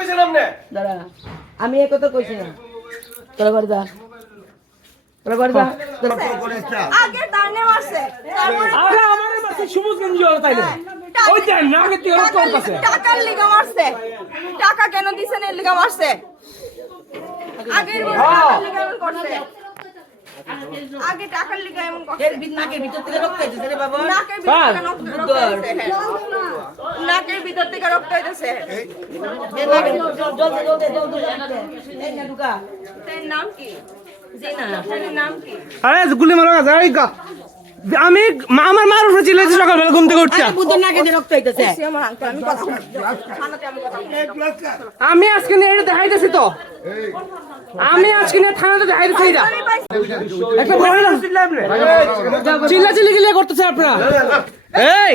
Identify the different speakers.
Speaker 1: কইছেন আপনি
Speaker 2: দাঁড়া আমি এ কথা কইছি না তোরা বাড়ি যা। তোরা বাড়ি যা।
Speaker 3: আগে মারছে
Speaker 4: আরে আমার গঞ্জি হলো তাইলে। ওই দেন না আগে তুই তোর কাছে
Speaker 3: টাকার- লিগা মারছে। টাকা কেন দিছেন এর লিগা মারছে। আগের লিগা এমন করছে। আগে টাকার লিগা এমন করছে।
Speaker 2: এর নাকের ভিতর থেকে রক্ত হইতেছে রে বাবা।
Speaker 3: নাকের ভিতর থেকে রক্ত- হ্যাঁ। নাকের ভিতর থেকে রক্ত হইতেছে নাম কি
Speaker 4: আরে গুলি মারা গা আমি আমার মার উপরে চিল্লাইছি সকালবেলা ঘুম থেকে উঠছে
Speaker 2: বুদ্ধের নাকে দিয়ে রক্ত হইতেছে
Speaker 3: সে আমার আঙ্কেল আমি কথা বলছি থানাতে আমি কথা বলছি
Speaker 4: আমি আজকে নিয়ে এটা দেখাইতেছি তো আমি আজকে নিয়ে থানাতে দেখাইতেছি এটা একটা চিল্লা চিল্লি গিলে করতেছে আপনারা এই